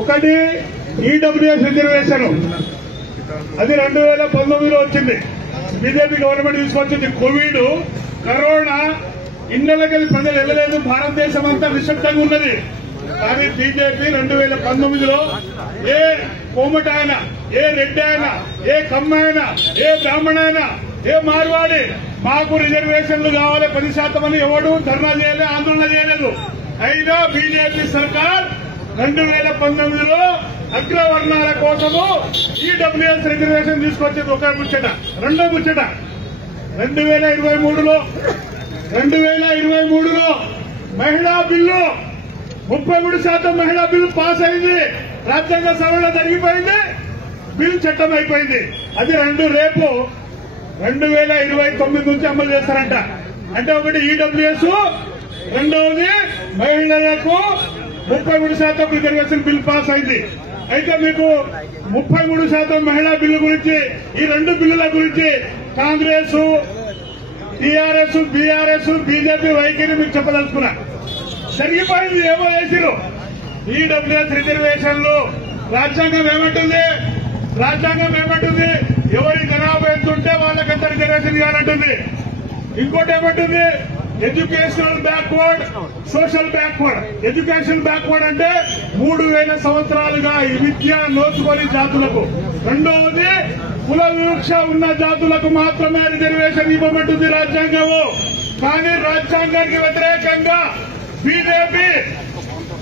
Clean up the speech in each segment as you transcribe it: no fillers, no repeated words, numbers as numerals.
ఒకటి EWS reservation, అది 2019లో వచ్చింది. బీజేపీ గవర్నమెంట్ తీసుకొచ్చింది. కోవిడ్, కరోనా, ఇళ్లకి ప్రజలు వెళ్ళలేదు. భారతదేశం అంతా నిశ్శబ్దంగా ఉన్నది. కానీ బీజేపీ 2019లో ఏ కోమట అయినా, ఏ రెడ్డి అయినా, ఏ కమ్మ అయినా, ఏ బ్రాహ్మణ అయినా, ఏ మార్వాడి మాకు రిజర్వేషన్లు కావాలి 10% అని ఎవడు ధర్నా చేయలేదు, ఆందోళన చేయలేదు. అయినా బీజేపీ సర్కార్ 2019లో అగ్రవర్ణాల కోసము ఈడబ్ల్యూఎస్ రిజర్వేషన్ తీసుకొచ్చింది. ఒక ముచ్చట. రెండో ముచ్చట 2023లో మహిళా బిల్లు 33% మహిళా బిల్లు పాస్ అయింది. రాజ్యాంగ సవరణ జరిగిపోయింది. బిల్ చట్టం అయిపోయింది. అది రేపు 2029 నుంచి అమలు చేస్తారంట. అంటే ఒకటి ఈడబ్ల్యూఎస్, రెండవది మహిళలకు 33% రిజర్వేషన్ బిల్ పాస్ అయింది. అయితే మీకు 33% మహిళా బిల్లు గురించి, ఈ రెండు బిల్లుల గురించి కాంగ్రెస్, టీఆర్ఎస్, బీఆర్ఎస్, బీజేపీ వైఖరి మీకు చెప్పదలుచుకున్నా. జరిగిపోయింది. ఏమో చేసిరు. ఈడబ్ల్యూఎస్ రిజర్వేషన్లు రాజ్యాంగం ఏమంటుంది? ఎవరి జనాభా ఎంత ఉంటే వాళ్ళకంత రిజర్వేషన్ ఇవ్వాలంటుంది. ఇంకోటి ఏమంటుంది? Educational backward, social backward. Education backward అంటే 3000 సంవత్సరాలుగా ఈ విద్య నోచుకొని జాతులకు. రెండవది కుల వివక్ష ఉన్న జాతులకు మాత్రమే రిజర్వేషన్ ఇవ్వమంటుంది రాజ్యాంగము. కానీ రాజ్యాంగానికి వ్యతిరేకంగా బీజేపీ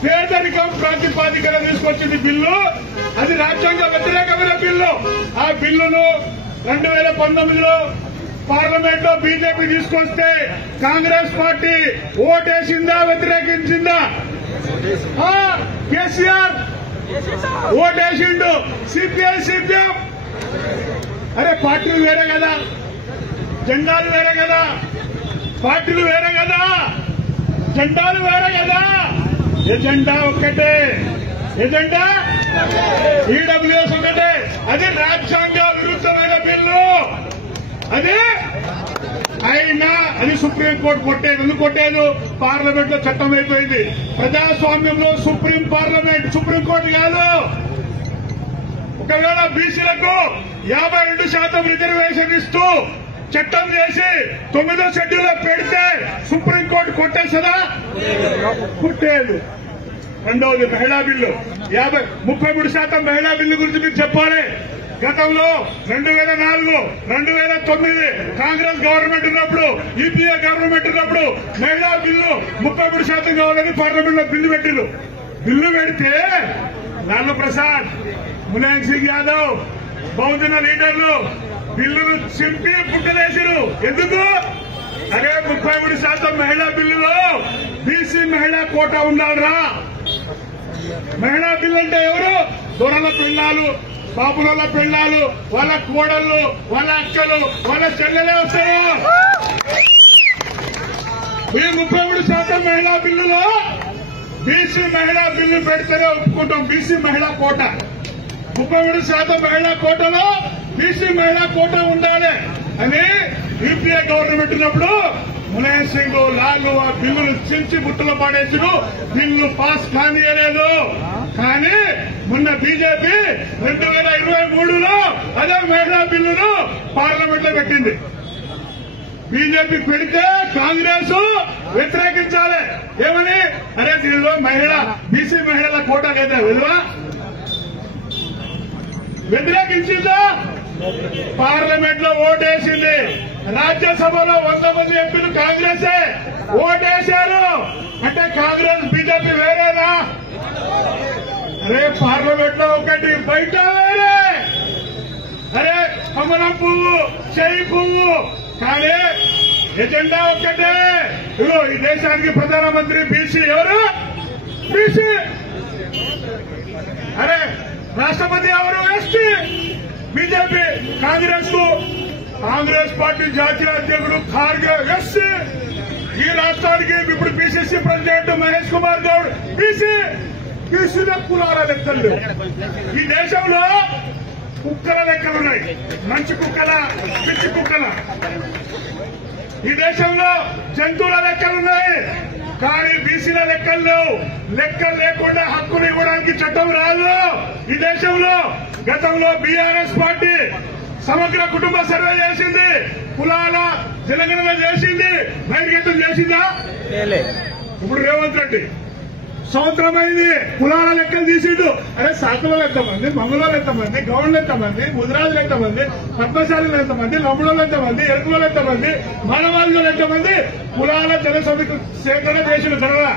పేదరికం ప్రాతిపాదికన తీసుకొచ్చింది బిల్లు. అది రాజ్యాంగ వ్యతిరేకమైన బిల్లు. ఆ బిల్లును 2019లో పార్లమెంట్ లో బీజేపీ తీసుకొస్తే కాంగ్రెస్ పార్టీ ఓటేసిందా, వ్యతిరేకించిందా? కేసీఆర్ ఓటేసిండు. సిపిఐ, సిపిఎం అరే పార్టీలు వేరే కదా, జెండాలు వేరే కదా, పార్టీలు వేరే కదా, జెండాలు వేరే కదా. ఎజెండా ఒక్కటే, ఎజెండా ఈడబ్ల్యూఎస్ ఒకటే. అది రాజ్యాంగ విరుద్ధమైన బిల్లు. అది అయినా అది సుప్రీంకోర్టు కొట్టేది. ఎందుకు కొట్టేది? పార్లమెంట్ లో చట్టం అయిపోయింది. ప్రజాస్వామ్యంలో సుప్రీంకోర్టు కాదు. ఒకవేళ బీసీలకు 52% రిజర్వేషన్ ఇస్తూ చట్టం చేసి 9వ షెడ్యూల్లో పెడితే సుప్రీంకోర్టు కొట్టేసదా? కొట్టేది. రెండవది మహిళా బిల్లు 33% మహిళా బిల్లు గురించి మీకు చెప్పాలి. గతంలో 2004, 2009 కాంగ్రెస్ గవర్నమెంట్ ఉన్నప్పుడు, యూపీఏ గవర్నమెంట్ ఉన్నప్పుడు మహిళా బిల్లు 33% కావాలని పార్లమెంట్ లో బిల్లు పెట్టిండ్రు. బిల్లు పెడితే లాలూ ప్రసాద్, ములాయం సింగ్ యాదవ్, బహుజన లీడర్లు బిల్లును చింపి పుట్టలేసిరు. ఎందుకు? అరే 33% మహిళా బిల్లులో బీసీ మహిళా కోటా ఉండాలరా. మహిళా బిల్లు అంటే ఎవరు? దొరల పిల్లలు, బాబుల పిల్లలు, వాళ్ళ కోడళ్ళు, వాళ్ళ అక్కలు, వాళ్ళ చెల్లెలే వస్తారు. ఈ 33% మహిళా బిల్లులో బీసీ మహిళా బిల్లు పెడితేనే ఒప్పుకుంటాం. బీసీ మహిళా కోట 33% మహిళా కోటలో బీసీ మహిళా కోట ఉండాలి అని యూపీఏ గవర్నమెంట్ ఉన్నప్పుడు ములాయం సింగ్, లాలు ఆ బిల్లును చించి బుట్టలో పడేసిరు. Bill pass కానియలేదు. కానీ మొన్న బీజేపీ 2023లో అదే మహిళా బిల్లును పార్లమెంట్ లో పెట్టింది. బీజేపీ పెడితే కాంగ్రెస్ వ్యతిరేకించాలి. ఏమని? అరే దీనిలో బీసీ మహిళల కోటా కదా విలువ. వ్యతిరేకించిందా? పార్లమెంట్ లో ఓటేసింది. రాజ్యసభలో 100 మంది ఎంపీలు కాంగ్రెసే ఓటేశారు. అంటే కాంగ్రెస్ బీజేపీ వేరేనా? అరే పార్లమెంట్ లో ఒకటి, బయట వేరే. అరే కమలం పువ్వు, చెయ్యి పువ్వు, కానీ ఎజెండా ఒక్కటే. ఇదిగో ఈ దేశానికి ప్రధానమంత్రి బీసీ. ఎవరు? బీసీ. అరే రాష్ట్రపతి ఎవరు? ఎస్టీ. బీజేపీ. కాంగ్రెస్ పార్టీ జాతీయ అధ్యక్షుడు ఖార్గే ఎస్సీ. ఈ రాష్ట్రానికి ఇప్పుడు PCC president Mahesh Kumar Goud BC. బీసీలో కులాల లెక్కలు లేవు. ఈ దేశంలో కుక్కల లెక్కలున్నాయి. మంచి కుక్కల, పిచ్చి కుక్కల. ఈ దేశంలో జంతువుల లెక్కలున్నాయి. కానీ బీసీల లెక్కలు లేవు. లెక్కలు లేకుండా హక్కులు ఇవ్వడానికి చట్టం రాదు. ఈ దేశంలో గతంలో బీఆర్ఎస్ పార్టీ సమగ్ర కుటుంబ సర్వే చేసింది, కులాల జనగణన చేసింది, బహిర్గతం చేసిందా? ఇప్పుడు రేవంత్ రెడ్డి సంవత్సరమైంది కులాల లెక్కలు తీసిండు. అరే శాఖలో ఎంతమంది, మంగళూరు ఎంతమంది, గౌండ్లు ఎంతమంది, ముదిరాజులు ఎంతమంది, పద్మశాలీలు ఎంతమంది, లమ్ముడోళ్ళు ఎంతమంది, ఎరుకులు ఎంతమంది, మానవాళిలో ఎంతమంది, కులాల జనసమితి సేకరణ చేసిన ధరల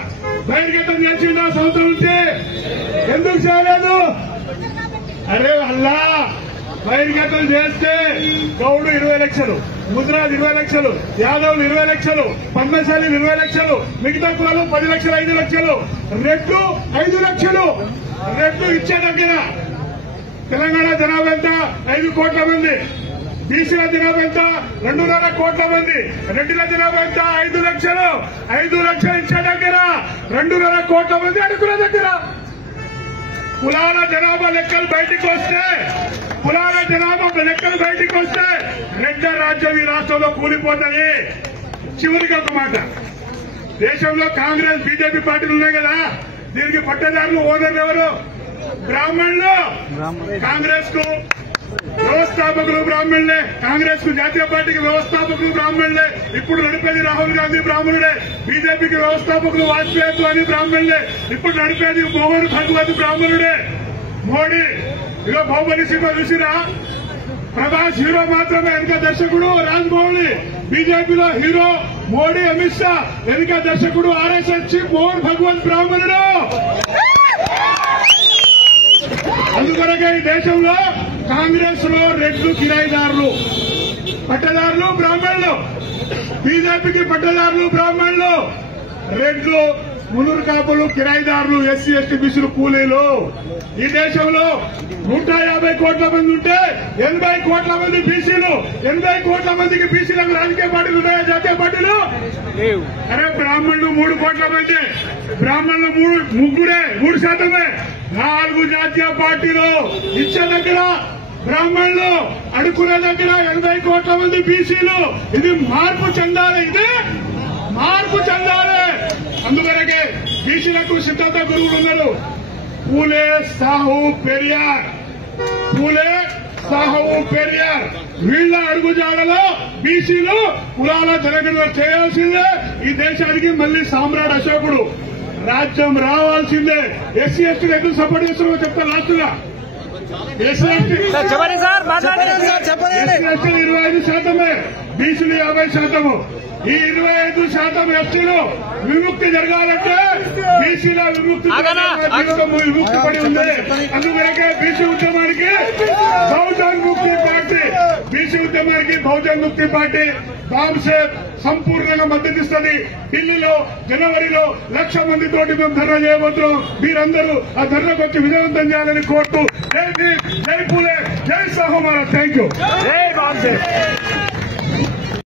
బహిర్గతం చేసిండు సంవత్సరం నుంచి. ఎందుకు చేయలేదు? అరే అల్లా బహిర్గతం చేస్తే గౌడు 20 లక్షలు, ముద్రాజ్ 20 లక్షలు, యాదవులు 20 లక్షలు, పద్మశాలీలు 20 లక్షలు, మిగతా కులాలు 10 లక్షలు, 5 లక్షలు, రెడ్లు 5 లక్షలు. రెడ్లు ఇచ్చే దగ్గర తెలంగాణ జనాభా ఎంత? 5 కోట్ల మంది. బీసీల జనాభా ఎంత? 2.5 కోట్ల మంది. రెడ్డిల జనాభా ఎంత? 5 లక్షలు. 5 లక్షలు ఇచ్చే దగ్గర 2.5 కోట్ల మంది అడుగుల దగ్గర. కులాల జనాభా లెక్కలు బయటికి వస్తే, కులాల జనాభా లెక్కలు బయటికి వస్తే రెడ్డ రాజ్యం ఈ రాష్ట్రంలో కూలిపోతుంది. చివరికి ఒక మాట, దేశంలో కాంగ్రెస్ బీజేపీ పార్టీలు ఉన్నాయి కదా, దీనికి పట్టదారులు ఓనర్లు ఎవరు? బ్రాహ్మణులు. కాంగ్రెస్ కు వ్యవస్థాపకులు బ్రాహ్మణులే, కాంగ్రెస్ కు జాతీయ పార్టీకి వ్యవస్థాపకులు బ్రాహ్మణులే, ఇప్పుడు నడిపేది రాహుల్ గాంధీ బ్రాహ్మణుడే, బీజేపీకి వ్యవస్థాపకులు వాజ్పేయి అని బ్రాహ్మణులే, ఇప్పుడు నడిపేది మోహన్ భగవత్ బ్రాహ్మణుడే. మోడీ ఇక బాహుబలి సినిమా చూసినా ప్రభాస్ హీరో మాత్రమే, వెనుక దర్శకుడు రాజమౌళి. బీజేపీలో హీరో మోడీ, అమిత్ షా, వెనుక దర్శకుడు ఆర్ఎస్ఎస్ చీఫ్ మోహన్ భగవత్ బ్రాహ్మణుడు. అందుకొరకే ఈ దేశంలో కాంగ్రెస్ లో రెడ్లు కిరాయిదారులు, పట్టదారులు బ్రాహ్మణులు, బీజేపీకి పట్టదారులు బ్రాహ్మణులు, రెడ్లు మునురు కాపులు, కిరాయిదారులు, ఎస్సీ ఎస్టీ బీసీలు, కూలీలు. ఈ దేశంలో 150 కోట్ల మంది ఉంటే 80 కోట్ల మంది బీసీలు. 80 కోట్ల మందికి బీసీలకు రాజకీయ పార్టీలు ఉన్నాయా? జాతీయ పార్టీలు? అరే బ్రాహ్మణులు 3 కోట్ల మంది, బ్రాహ్మణులు 3%. 4 జాతీయ పార్టీలు ఇచ్చే దగ్గర బ్రాహ్మణులు, అడుకునే దగ్గర 80 కోట్ల మంది బీసీలు. ఇది మార్పు చెందాలి, ఇది మార్పు చెందాలి. అందువరకే బీసీలకు సిద్ధాంత గురువులు ఉన్నారు. పూలే, సాహు, పెరియార్. పూలే, సాహు, పెరియార్ వీళ్ల అడుగుజాడలో బీసీలు కులాల జనగణన చేయాల్సిందే. ఈ దేశానికి మళ్లీ సామ్రాట్ అశోకుడు రాజ్యం రావాల్సిందే. ఎస్సీ ఎస్టీ ఎందుకు సపోర్ట్ చేస్తున్నారో చెప్తా లాస్ట్ గా. ఎస్సీ ఎస్టీ 25%, బీసీలు 50%. ఈ 25% ఎస్టీలు విముక్తి జరగాలంటే బీసీల విముక్తి విముక్తి పడి ఉంది. అందువరకే బీసీ ఉద్యమానికి బహుజన్ ముక్తి పార్టీ, బీసీ ఉద్యమానికి బహుజన్ ముక్తి పార్టీ బాంసే సంపూర్ణంగా మద్దతిస్తుంది. ఢిల్లీలో జనవరిలో 1,00,000 మందితోటి మేము ధర్నా చేయబోతున్నాం. మీరందరూ ఆ ధర్నాకు వచ్చి విజయవంతం చేయాలని కోరుతూ జై భీమ్, జై పూలే, జై సాహు మహారాజ్. Thank you.